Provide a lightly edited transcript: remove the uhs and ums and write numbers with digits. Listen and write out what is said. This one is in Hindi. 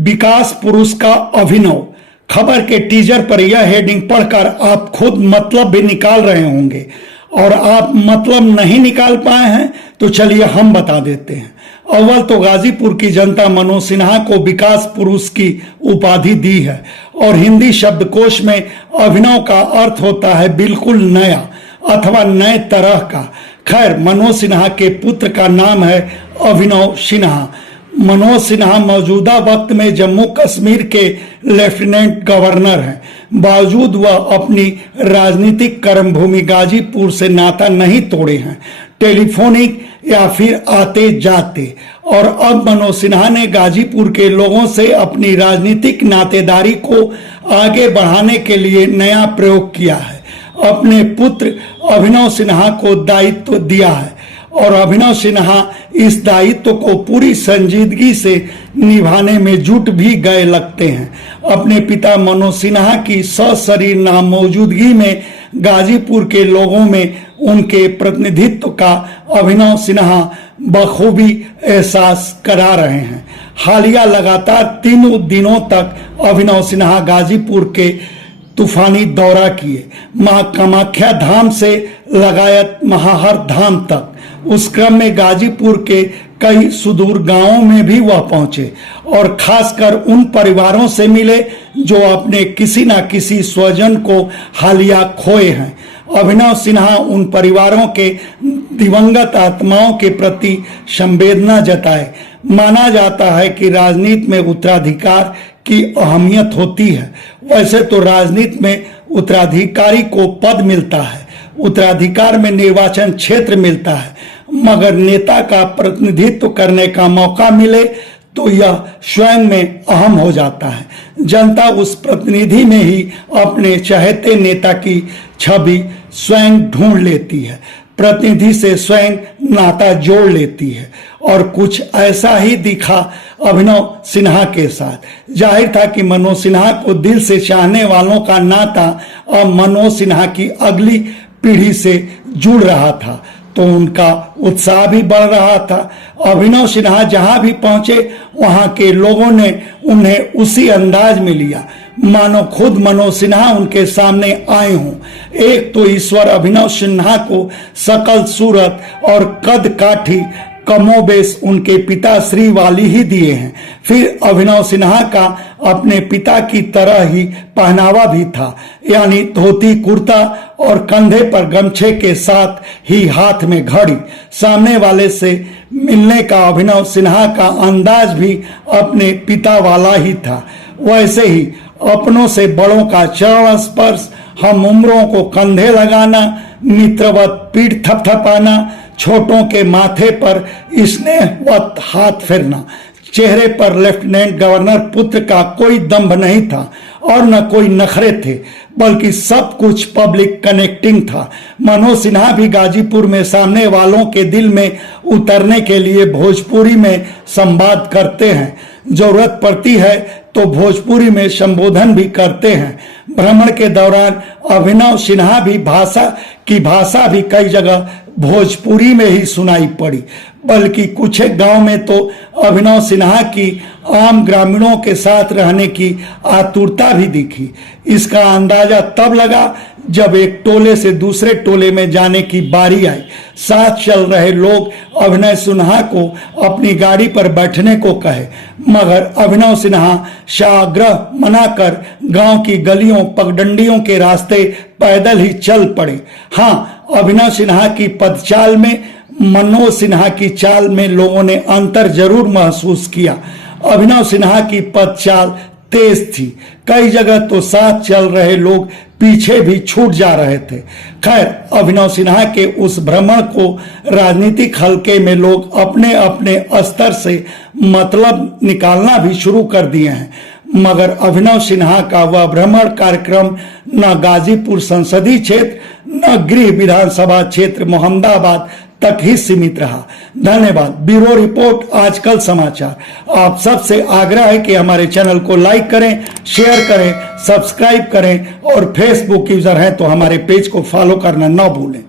विकास पुरुष का अभिनव। खबर के टीजर पर यह हेडिंग पढ़कर आप खुद मतलब भी निकाल रहे होंगे, और आप मतलब नहीं निकाल पाए हैं तो चलिए हम बता देते हैं। अव्वल तो गाजीपुर की जनता मनोज सिन्हा को विकास पुरुष की उपाधि दी है, और हिंदी शब्दकोश में अभिनव का अर्थ होता है बिल्कुल नया अथवा नए तरह का। खैर, मनोज सिन्हा के पुत्र का नाम है अभिनव सिन्हा। मनोज सिन्हा मौजूदा वक्त में जम्मू कश्मीर के लेफ्टिनेंट गवर्नर हैं। बावजूद वह अपनी राजनीतिक कर्मभूमि गाजीपुर से नाता नहीं तोड़े हैं, टेलीफोनिक या फिर आते जाते। और अब मनोज सिन्हा ने गाजीपुर के लोगों से अपनी राजनीतिक नातेदारी को आगे बढ़ाने के लिए नया प्रयोग किया है। अपने पुत्र अभिनव सिन्हा को दायित्व दिया है, और अभिनव सिन्हा इस दायित्व को पूरी संजीदगी से निभाने में जुट भी गए लगते हैं। अपने पिता मनोज सिन्हा की सशरीर नामौजूदगी में गाजीपुर के लोगों में उनके प्रतिनिधित्व का अभिनव सिन्हा बखूबी एहसास करा रहे हैं। हालिया लगातार 3 दिनों तक अभिनव सिन्हा गाजीपुर के तूफानी दौरा किए, मां कामाख्या धाम से लगायत महाहर धाम तक। उस क्रम में गाजीपुर के कई सुदूर गांवों में भी वह पहुंचे, और खासकर उन परिवारों से मिले जो अपने किसी न किसी स्वजन को हालिया खोए हैं। अभिनव सिन्हा उन परिवारों के दिवंगत आत्माओं के प्रति संवेदना जताए। माना जाता है कि राजनीति में उत्तराधिकार की अहमियत होती है। वैसे तो राजनीति में उत्तराधिकारी को पद मिलता है, उत्तराधिकार में निर्वाचन क्षेत्र मिलता है, मगर नेता का प्रतिनिधित्व करने का मौका मिले तो यह स्वयं में अहम हो जाता है। जनता उस प्रतिनिधि में ही अपने चहेते नेता की छवि स्वयं ढूंढ लेती है, प्रतिनिधि से स्वयं नाता जोड़ लेती है, और कुछ ऐसा ही दिखा अभिनव सिन्हा के साथ। जाहिर था कि मनोज सिन्हा को दिल से चाहने वालों का नाता अब मनोज सिन्हा की अगली पीढ़ी से जुड़ रहा था, तो उनका उत्साह भी बढ़ रहा था। अभिनव सिन्हा जहां भी पहुंचे वहां के लोगों ने उन्हें उसी अंदाज में लिया मानो खुद मनोज सिन्हा उनके सामने आए हों। एक तो ईश्वर अभिनव सिन्हा को सकल सूरत और कद काठी कमोबेश उनके पिता श्री वाली ही दिए हैं। फिर अभिनव सिन्हा का अपने पिता की तरह ही पहनावा भी था, यानी धोती कुर्ता और कंधे पर गमछे के साथ ही हाथ में घड़ी। सामने वाले से मिलने का अभिनव सिन्हा का अंदाज भी अपने पिता वाला ही था। वैसे ही अपनों से बड़ों का चरण स्पर्श, हम उम्रों को कंधे लगाना, मित्रवत पीठ थपथपाना, छोटों के माथे पर स्नेहवत हाथ फेरना। चेहरे पर लेफ्टिनेंट गवर्नर पुत्र का कोई दंभ नहीं था और न कोई नखरे थे, बल्कि सब कुछ पब्लिक कनेक्टिंग था। मनोज सिन्हा भी गाजीपुर में सामने वालों के दिल में उतरने के लिए भोजपुरी में संवाद करते हैं। जरूरत पड़ती है तो भोजपुरी में संबोधन भी करते हैं। भ्रमण के दौरान अभिनव सिन्हा भी भाषा भी कई जगह भोजपुरी में ही सुनाई पड़ी, बल्कि कुछ एक गांव में तो अभिनव सिन्हा की आम ग्रामीणों के साथ रहने की आतुरता भी दिखी। इसका अंदाजा तब लगा जब एक टोले से दूसरे टोले में जाने की बारी आई। साथ चल रहे लोग अभिनव सिन्हा को अपनी गाड़ी पर बैठने को कहे, मगर अभिनव सिन्हा साग्रह मनाकर गांव की गलियों पगडंडियों के रास्ते पैदल ही चल पड़े। हाँ, अभिनव सिन्हा की पदचाल में मनोज सिन्हा की चाल में लोगों ने अंतर जरूर महसूस किया। अभिनव सिन्हा की पदचाल तेज थी, कई जगह तो साथ चल रहे लोग पीछे भी छूट जा रहे थे। खैर, अभिनव सिन्हा के उस भ्रमण को राजनीतिक हलके में लोग अपने अपने स्तर से मतलब निकालना भी शुरू कर दिए हैं, मगर अभिनव सिन्हा का वह भ्रमण कार्यक्रम न गाजीपुर संसदीय क्षेत्र न गृह विधानसभा क्षेत्र मोहम्मदाबाद तक ही सीमित रहा। धन्यवाद। ब्यूरो रिपोर्ट, आजकल समाचार। आप सबसे आग्रह है कि हमारे चैनल को लाइक करें, शेयर करें, सब्सक्राइब करें, और फेसबुक यूजर हैं तो हमारे पेज को फॉलो करना न भूलें।